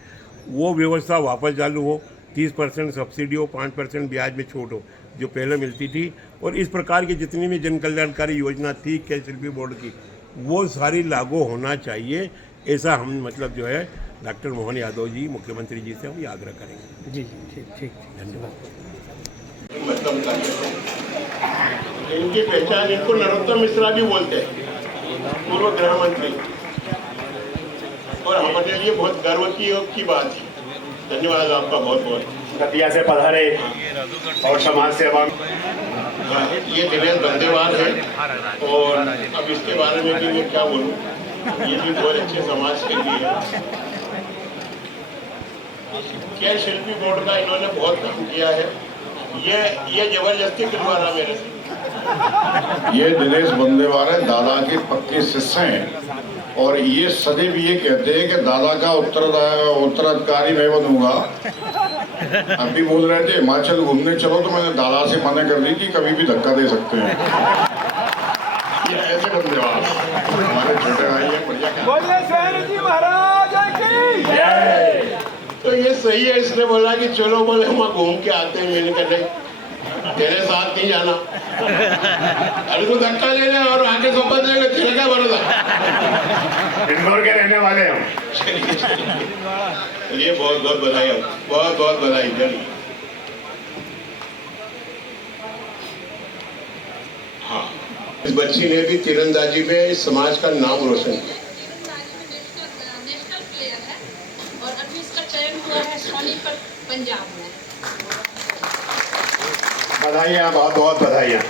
वो व्यवस्था वापस चालू हो, 30% सब्सिडी हो, 5% ब्याज में छूट हो जो पहले मिलती थी। और इस प्रकार की जितनी भी जन कल्याणकारी योजना थी के शिल्पी बोर्ड की वो सारी लागू होना चाहिए, ऐसा हम मतलब जो है डॉक्टर मोहन यादव जी मुख्यमंत्री जी से हम ये आग्रह करेंगे। जी ठीक धन्यवाद। इनकी पहचान, इनको नरोत्तम मिश्रा भी बोलते हैं, पूर्व गृह मंत्री, और हमारे लिए बहुत गर्व की बात है। धन्यवाद आपका बहुत बहुत। दतिया से पधारे और समाज सेवा, ये दिनेश बंदेवाल है और अब इसके बारे में भी मैं क्या बोलूँ, ये भी बहुत अच्छे समाज के लिए है। क्या शिल्पी बोर्ड का इन्होंने बहुत काम किया है, ये जबरदस्ती करवा रहा मेरे से। ये दिनेश बंदेवाल है, दादा के पक्के शिष्य हैं और ये सदैव ये कहते हैं कि दादा का उत्तराधिकारी मैं बनूंगा। अभी बोल रहे थे हिमाचल घूमने चलो, तो मैंने दादा से मना कर दी कि कभी भी धक्का दे सकते हैं। ये ऐसे बंदेवाल हमारे छोटे भाई हैं, बढ़िया। तो ये सही है, इसने बोला कि चलो बोले हम घूम के आते हैं। मैंने कहा नहीं, तेरे साथ नहीं जाना, अरे तो धक्का ले ले और आगे शपथ लेंगे, तेरे क्या भरोसा। इंदौर के रहने वाले हम। ये बहुत बहुत बधाई, बहुत बहुत बधाई। चलिए हाँ, इस बच्ची ने भी तीरंदाजी में समाज का नाम रोशन किया। नेशनल प्लेयर है और अभी इसका चयन हुआ है सोनीपत पंजाब में। बधाइयाँ, बहुत बहुत बधाइयाँ।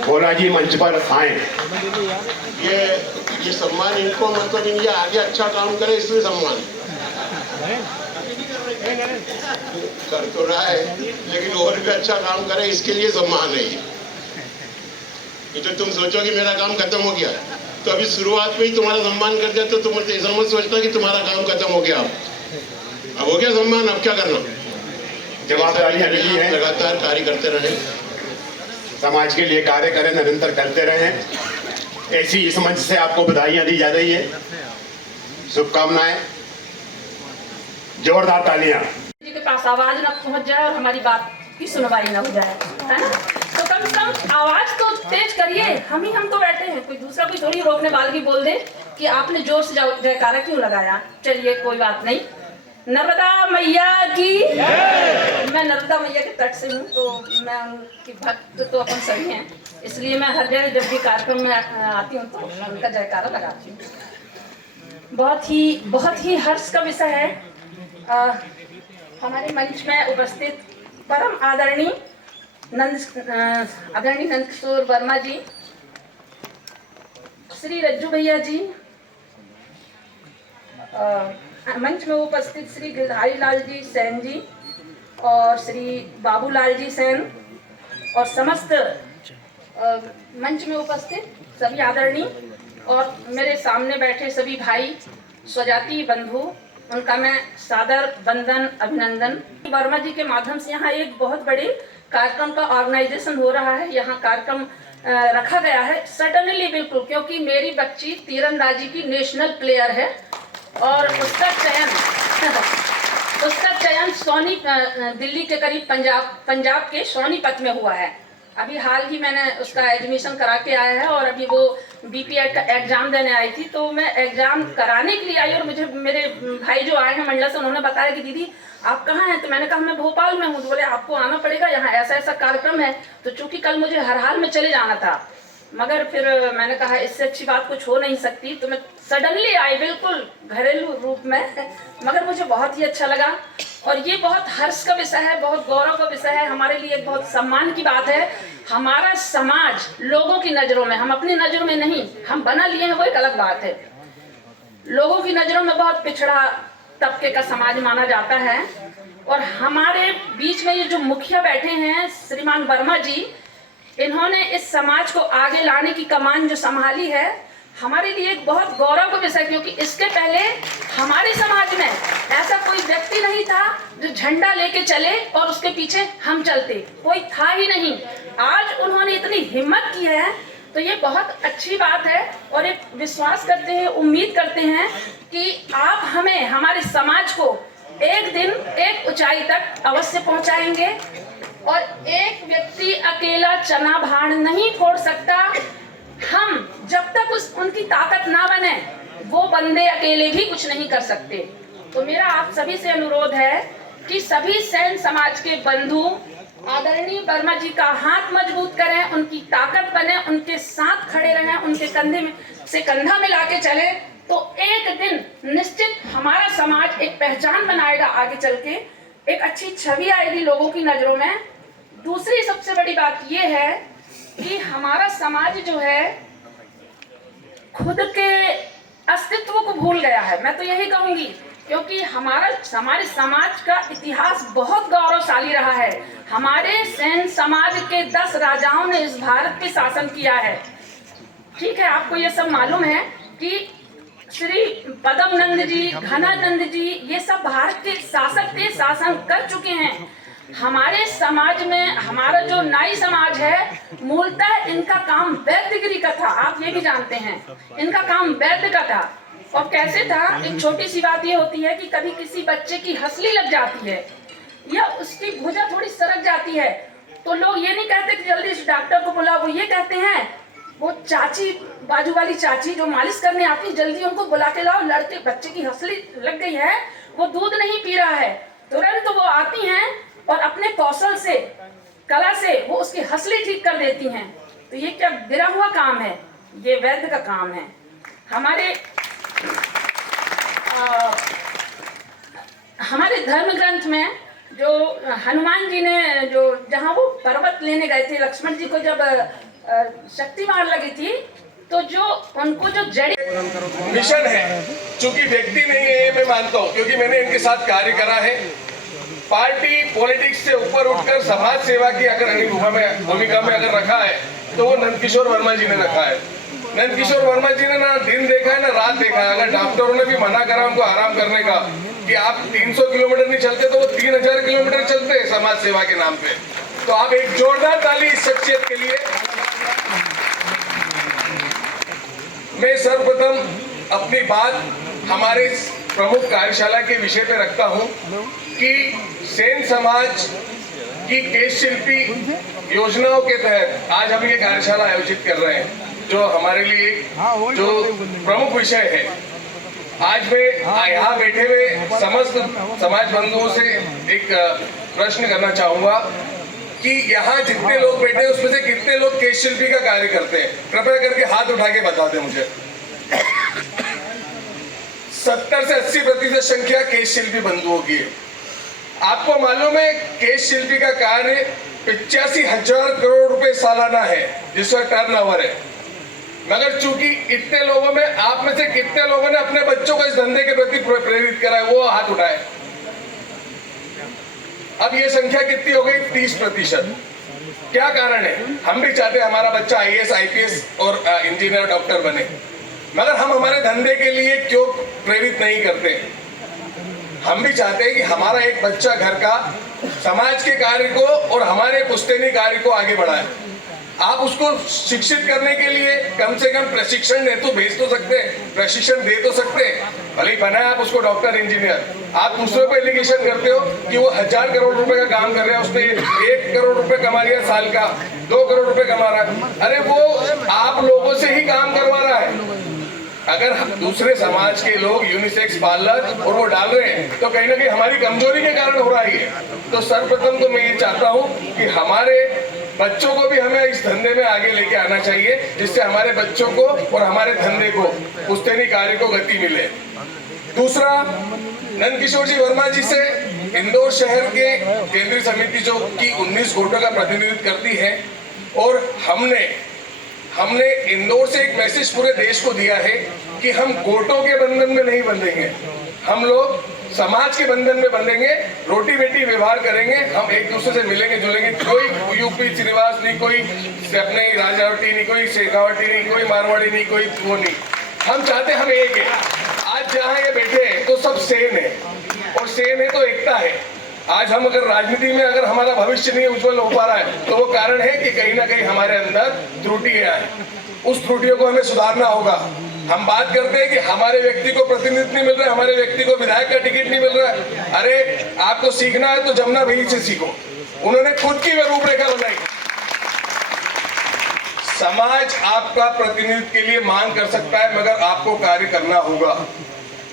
भोला जी मंच पर आए। ये सम्मान इनको मतलब ये आगे अच्छा काम करे इसलिए सम्मान कर तो रहा है, लेकिन और भी अच्छा काम करे इसके लिए सम्मान है। ये तो तुम सोचो कि मेरा काम खत्म हो गया, तो अभी शुरुआत में ही तुम्हारा सम्मान कर दिया तो तुम ऐसा मत सोचना कि तुम्हारा काम खत्म हो गया। अब हो गया सम्मान, अब क्या करना। जवाबदारियां मिली हैं, लगातार कार्य करते रहे, समाज के लिए कार्य करें, निरंतर करते रहें। ऐसी इस मंच से आपको बधाइयां दी जा रही है, शुभकामनाएं, जोरदार तालियां। जी के पास आवाज न पहुंच जाए और हमारी बात की सुनवाई न हो जाए, है ना? तो कम से कम आवाज तो तेज करिए। हम तो बैठे हैं, कोई दूसरा कोई थोड़ी रोकने वाले की बोल दे कि आपने जोर से जयकारा क्यों लगाया। चलिए कोई बात नहीं। नर्मदा मैया की, मैं नर्मदा मैया के तट से हूँ, तो मैं उनकी भक्त तो अपन सभी हैं, इसलिए मैं हर जगह जब भी कार्यक्रम में आती हूँ तो उनका जयकारा लगाती हूँ। बहुत ही हर्ष का विषय है। हमारे मंच में उपस्थित परम आदरणीय नंद किशोर वर्मा जी, श्री रज्जू भैया जी, मंच में उपस्थित श्री गिरधारी लाल जी सैन जी और श्री बाबूलाल जी सैन और समस्त मंच में उपस्थित सभी आदरणीय और मेरे सामने बैठे सभी भाई स्वजाति बंधु, उनका मैं सादर वंदन अभिनंदन। वर्मा जी के माध्यम से यहाँ एक बहुत बड़े कार्यक्रम का ऑर्गेनाइजेशन हो रहा है, यहाँ कार्यक्रम रखा गया है। सडनली बिल्कुल, क्योंकि मेरी बच्ची तीरंदाजी की नेशनल प्लेयर है और उसका चयन दिल्ली के करीब पंजाब के सोनीपत में हुआ है। अभी हाल ही मैंने उसका एडमिशन करा के आया है और अभी वो बीपीएड का एग्जाम देने आई थी, तो मैं एग्जाम कराने के लिए आई और मुझे मेरे भाई जो आए हैं मंडला से, उन्होंने बताया कि दीदी आप कहाँ हैं? तो मैंने कहा मैं भोपाल में हूँ। तो बोले आपको आना पड़ेगा, यहाँ ऐसा ऐसा कार्यक्रम है। तो चूंकि कल मुझे हर हाल में चले जाना था, मगर फिर मैंने कहा इससे अच्छी बात कुछ हो नहीं सकती, तो मैं सडनली आई, बिल्कुल घरेलू रूप में, मगर मुझे बहुत ही अच्छा लगा। और ये बहुत हर्ष का विषय है, बहुत गौरव का विषय है, हमारे लिए बहुत सम्मान की बात है। हमारा समाज लोगों की नज़रों में, हम अपनी नज़रों में नहीं, हम बना लिए हैं वो एक अलग बात है, लोगों की नज़रों में बहुत पिछड़ा तबके का समाज माना जाता है। और हमारे बीच में ये जो मुखिया बैठे हैं श्रीमान वर्मा जी, इन्होंने इस समाज को आगे लाने की कमान जो संभाली है, हमारे लिए एक बहुत गौरव का विषय, क्योंकि इसके पहले हमारे समाज में ऐसा कोई व्यक्ति नहीं था जो झंडा लेके चले और उसके पीछे हम चलते, कोई था ही नहीं। आज उन्होंने इतनी हिम्मत की है, तो ये बहुत अच्छी बात है। और एक विश्वास करते हैं, उम्मीद करते हैं कि आप हमें, हमारे समाज को एक दिन एक ऊंचाई तक अवश्य पहुंचाएंगे। और एक व्यक्ति अकेला चना भाड़ नहीं फोड़ सकता। हम जब तक उनकी ताकत ना बने, वो बंदे अकेले भी कुछ नहीं कर सकते। तो मेरा आप सभी से अनुरोध है कि सभी सैन समाज के बंधु आदरणीय वर्मा जी का हाथ मजबूत करें, उनकी ताकत बने, उनके साथ खड़े रहें, उनके कंधे में से कंधा मिला के चले, तो एक दिन निश्चित हमारा समाज एक पहचान बनाएगा, आगे चल के एक अच्छी छवि आएगी लोगों की नजरों में। दूसरी सबसे बड़ी बात यह है कि हमारा समाज जो है खुद के अस्तित्व को भूल गया है, मैं तो यही कहूंगी, क्योंकि हमारे समाज का इतिहास बहुत गौरवशाली रहा है। हमारे सैन समाज के 10 राजाओं ने इस भारत पे शासन किया है। ठीक है, आपको ये सब मालूम है कि श्री पदम नंद जी, घनानंद जी, ये सब भारत के शासक थे, शासन कर चुके हैं। हमारे समाज में हमारा जो नाई समाज है, मूलतः इनका काम वैद्यगिरी का था, आप ये भी जानते हैं, इनका काम वैद्य का था। और कैसे था, एक छोटी सी बात ये होती है कि कभी किसी बच्चे की हंसली लग जाती है या उसकी भुजा थोड़ी सरक जाती है, तो लोग ये नहीं कहते कि जल्दी इस डॉक्टर को बुलाओ, वो ये कहते हैं वो चाची, बाजू वाली चाची जो मालिश करने आती है, जल्दी उनको बुला के लाओ, लड़के बच्चे की हंसली लग गई है, वो दूध नहीं पी रहा है। तुरंत वो आती हैं और अपने कौशल से, कला से वो उसकी हंसली ठीक कर देती हैं। तो ये क्या गिरा हुआ काम है, ये वैद्य का काम है। हमारे धर्म ग्रंथ में जो हनुमान जी ने जो जहाँ वो पर्वत लेने गए थे, लक्ष्मण जी को जब शक्ति मार लगी थी, तो जो उनको जो जड़ी मिशन है, चूंकि व्यक्ति नहीं है ये मैं मानता हूँ, क्योंकि मैंने इनके साथ कार्य करा है। पार्टी पॉलिटिक्स से ऊपर उठकर समाज सेवा की अगर भूमिका में अगर रखा है, तो वो नंदकिशोर वर्मा जी ने रखा है। नंदकिशोर वर्मा जी ने ना दिन देखा है ना रात देखा है। अगर डॉक्टरों ने भी मना करा उनको आराम करने का कि आप 300 किलोमीटर नहीं चलते तो वो 3000 किलोमीटर चलते हैं समाज सेवा के नाम पे। तो आप एक जोरदार ताली इस शख्सियत के लिए। मैं सर्वप्रथम अपनी बात हमारे प्रमुख कार्यशाला के विषय पे रखता हूं कि सेन समाज की केश शिल्पी योजनाओं के तहत आज हम ये कार्यशाला आयोजित कर रहे हैं, जो हमारे लिए जो प्रमुख विषय है। आज मैं यहाँ बैठे हुए समस्त समाज बंधुओं से एक प्रश्न करना चाहूंगा कि यहाँ जितने लोग बैठे हैं उसमें से कितने लोग केश शिल्पी का कार्य करते हैं? कृपया करके हाथ उठा के बता दें मुझे। 70 से 80% संख्या केश शिल्पी बंधुओं की है। आपको मालूम है केश शिल्पी का कार्य 85,000 करोड़ रुपए सालाना है जिसका टर्नओवर है। मगर चूंकि इतने लोगों में आप में से कितने लोगों ने अपने बच्चों को इस धंधे के प्रति प्रेरित करा है? वो हाथ उठाए। अब ये संख्या कितनी हो गई? 30%। क्या कारण है? हम भी चाहते हैं हमारा बच्चा IAS, IPS और इंजीनियर डॉक्टर बने, मगर हम हमारे धंधे के लिए क्यों प्रेरित नहीं करते? हम भी चाहते हैं कि हमारा एक बच्चा घर का समाज के कार्य को और हमारे पुश्तैनी कार्य को आगे बढ़ाए। आप उसको शिक्षित करने के लिए कम से कम प्रशिक्षण दे तो भेज तो सकते हैं, प्रशिक्षण दे तो सकते हैं। भले ही बनाए आप उसको डॉक्टर इंजीनियर। आप दूसरे को एलिगेशन करते हो कि वो 1000 करोड़ रुपए का काम कर रहा है, उसने 1 करोड़ रुपए कमा लिया साल का, 2 करोड़ रुपए कमा रहा है। अरे वो आप लोगों से ही काम करवा रहा है। अगर दूसरे समाज के लोग यूनिसेक्स पार्लर और वो डाल रहे हैं तो कहीं ना कहीं हमारी कमजोरी के कारण हो रहा है। तो सर्वप्रथम तो मैं ये चाहता हूँ कि हमारे बच्चों को भी हमें इस धंधे में आगे लेके आना चाहिए, जिससे हमारे बच्चों को और हमारे धंधे को, पुश्तैनी कार्य को गति मिले। दूसरा, नंदकिशोर जी वर्मा जी से इंदौर शहर के केंद्रीय समिति जो कि 19 गोटों का प्रतिनिधित्व करती है, और हमने इंदौर से एक मैसेज पूरे देश को दिया है कि हम गोटों के बंधन में नहीं बंधेंगे, हम लोग समाज के बंधन में बंधेंगे, रोटी बेटी व्यवहार करेंगे, हम एक दूसरे से मिलेंगे जुलेंगे। कोई यूपी श्रीवास नहीं, कोई अपने राजावटी नहीं, कोई शेखावटी नहीं, कोई मारवाड़ी नहीं, कोई वो नहीं। हम चाहते हम एक है। आज जहाँ ये बैठे हैं तो सब सेम है, और सेम है तो एकता है। आज हम अगर राजनीति में अगर हमारा भविष्य नहीं उज्जवल हो पा रहा है तो वो कारण है कि कहीं ना कहीं हमारे अंदर त्रुटि है। उस त्रुटियों को हमें सुधारना होगा। हम बात करते हैं कि हमारे व्यक्ति को प्रतिनिधित्व नहीं मिल रहा है, हमारे व्यक्ति को विधायक का टिकट नहीं मिल रहा है। अरे आपको सीखना है तो जमुना भाई से सीखो, उन्होंने खुद की रूपरेखा बनाई। समाज आपका प्रतिनिधित्व के लिए मांग कर सकता है, मगर आपको कार्य करना होगा।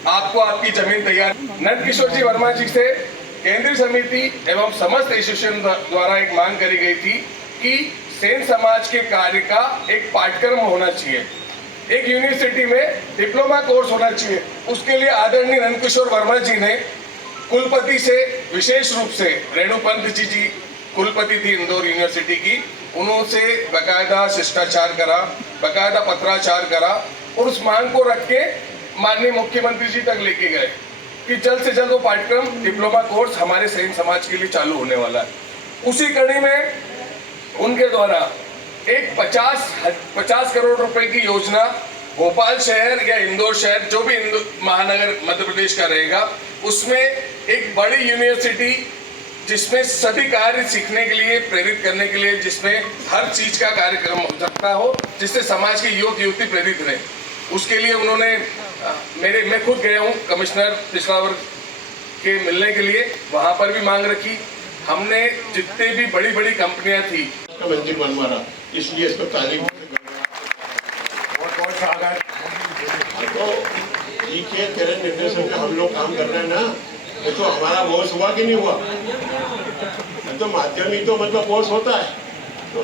आपको आपकी जमीन तैयार। नंदकिशोर जी वर्मा जी से केंद्रीय समिति एवं समस्त एसोसिएशन द्वारा एक मांग करी गई थी कि सेन समाज के कार्य का एक पाठ्यक्रम होना चाहिए, एक यूनिवर्सिटी में डिप्लोमा कोर्स होना चाहिए। उसके लिए आदरणीय नंदकिशोर वर्मा जी ने कुलपति से, विशेष रूप से रेणु पंत जी कुलपति थी इंदौर यूनिवर्सिटी की, उनसे बाकायदा शिष्टाचार करा, बाकायदा पत्राचार करा, और उस मांग को रख के माननीय मुख्यमंत्री जी तक लेके गए कि जल्द से जल्द वो पाठ्यक्रम डिप्लोमा कोर्स हमारे सेन समाज के लिए चालू होने वाला है। उसी कड़ी में उनके द्वारा एक 50 करोड़ रुपए की योजना भोपाल शहर या इंदौर शहर, जो भी महानगर मध्य प्रदेश का रहेगा, उसमें एक बड़ी यूनिवर्सिटी जिसमें सभी कार्य सीखने के लिए, प्रेरित करने के लिए, जिसमें हर चीज का कार्यक्रम हो सकता हो, जिससे समाज के युवक युवती प्रेरित रहे। उसके लिए उन्होंने मैं खुद गया हूँ कमिश्नर पिछड़ा वर्ग के मिलने के लिए, वहां पर भी मांग रखी। हमने जितने भी बड़ी बड़ी कंपनियां थी मंदिर बनवाना, इसलिए इसको तारीफ बहुत स्वागत। तो ठीक है, तेरे निर्देशन में हम लोग काम कर रहे हैं ना, वो तो हमारा बॉस हुआ कि नहीं हुआ? तो माध्यम ही तो मतलब बॉस होता है,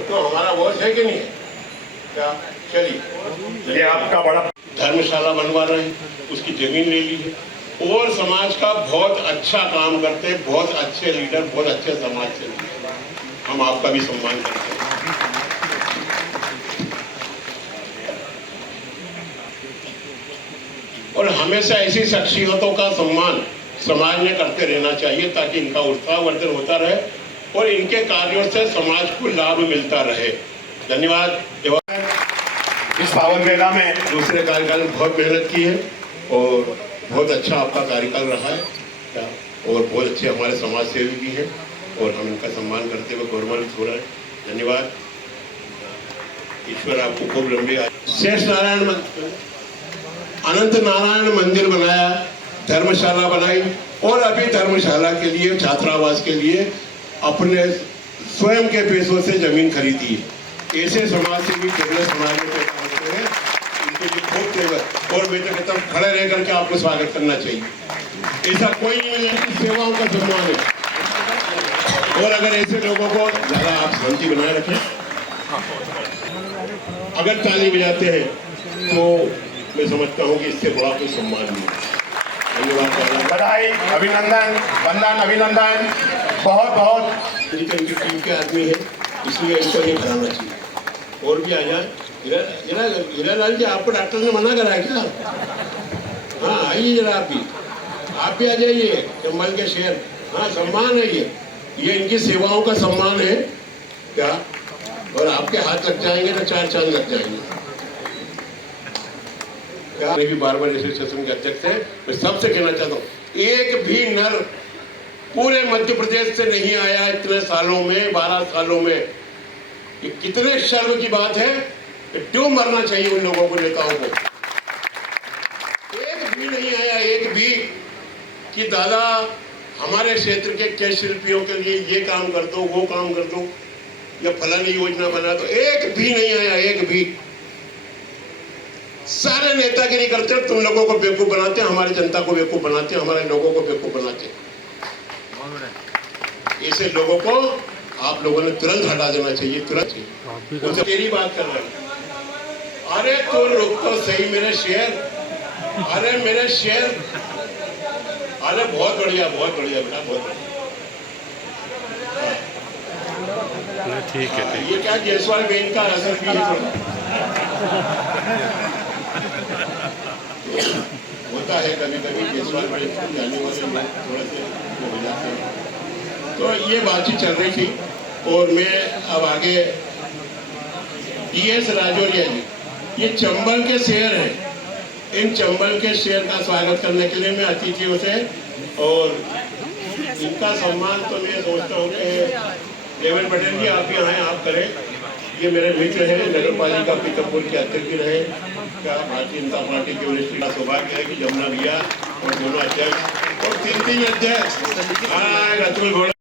तो हमारा बॉस है कि नहीं है? क्या चलिए, ये आपका बड़ा धर्मशाला बनवा रहे हैं, उसकी जमीन ले ली है, और समाज का बहुत अच्छा काम करते हैं, बहुत अच्छे लीडर, बहुत अच्छे समाज से लीडर। हम आपका भी सम्मान करते हैं। और हमेशा ऐसी शख्सियतों का सम्मान समाज में करते रहना चाहिए, ताकि इनका उत्साहवर्धन होता रहे और इनके कार्यों से समाज को लाभ मिलता रहे। धन्यवाद। इस पावन मेला में दूसरे कार्यकाल में बहुत मेहनत की है और बहुत अच्छा आपका कार्यकाल रहा है क्या? और बहुत अच्छे हमारे समाज सेवी भी हैं और हम इनका सम्मान करते हुए गौरवान्वित हो रहे हैं। धन्यवाद। ईश्वर आपको खूब लंबी शेष नारायण अनंत नारायण मंदिर बनाया, धर्मशाला बनाई और अभी धर्मशाला के लिए छात्रावास के लिए अपने स्वयं के पैसों से जमीन खरीदी है। ऐसे समाज सेवी जगह समाज में पैदा होते हैं, इनके लिए खूब सेवा और मैं तो कहता हूँ खड़े रह करके आपको स्वागत करना चाहिए। ऐसा कोई नहीं है कि सेवाओं का सम्मान है और अगर ऐसे लोगों को ज़्यादा आप शांति बनाए रखें, अगर ताली बजाते हैं तो मैं समझता हूँ कि इससे बड़ा कोई सम्मान नहीं है। धन्यवाद, बधाई, अभिनंदन, वंदन, अभिनंदन, बहुत बहुत। इनकी टीम के आदमी है इसलिए इनको नहीं कराना चाहिए। और भी आ जाए हीरालाल जी, आपको डॉक्टर ने मना करा है क्या? हाँ आइए जरा आप भी आ जाइए। चंबल के शेर, हाँ सम्मान है ये इनकी सेवाओं का सम्मान है क्या? और आपके हाथ लग जाएंगे तो 4 चांद लग जाएंगे क्या? भी बार एसोसिएशन के अध्यक्ष है। मैं सबसे कहना चाहता हूँ, एक भी नर पूरे मध्य प्रदेश से नहीं आया इतने सालों में, 12 सालों में। ये कितने शर्म की बात है। क्यों मरना चाहिए उन लोगों को, नेताओं को। एक भी नहीं आया, एक भी कि दादा हमारे क्षेत्र के केश शिल्पियों के लिए ये काम कर दो, वो काम कर दो, या फलानी योजना बना दो। एक भी नहीं आया, एक भी। सारे नेतागिरी करते हैं, तुम लोगों को बेवकूफ बनाते हैं, हमारी जनता को बेवकूफ बनाते हैं, हमारे लोगों को बेवकूफ बनाते हैं। ऐसे लोगों को आप लोगों ने तुरंत हटा देना चाहिए, तुरंत। उनसे तेरी बात कर रहे हैं। अरे तो रुक तो सही मेरे शेर, अरे मेरे शेर, अरे बहुत बढ़िया बेटा, बहुत बढ़िया। ठीक है। ये क्या जायसवाल बेन का असर भी है होता है कभी जायसवाल बेन को जाने वाले लोग थोड़े से हो जाते हैं। तो ये बातचीत चल रही थी और मैं अब आगे PS राजौरिया जी, ये चंबल के शेर हैं। इन चंबल के शेर का स्वागत करने के लिए मैं अतिथियों से और इनका सम्मान तो मैं सोचता हूँ कि देवेंद्र पटेल जी आप भी आए, आप करें। ये मेरे मित्र हैं, नगर पालिका पीतमपुर के अध्यक्ष भी रहे क्या, भारतीय जनता पार्टी के वरिष्ठ का सौभाग्य है कि जमुना भैया और दोनों अध्यक्ष और 3 अध्यक्ष, रतुल घोड़ा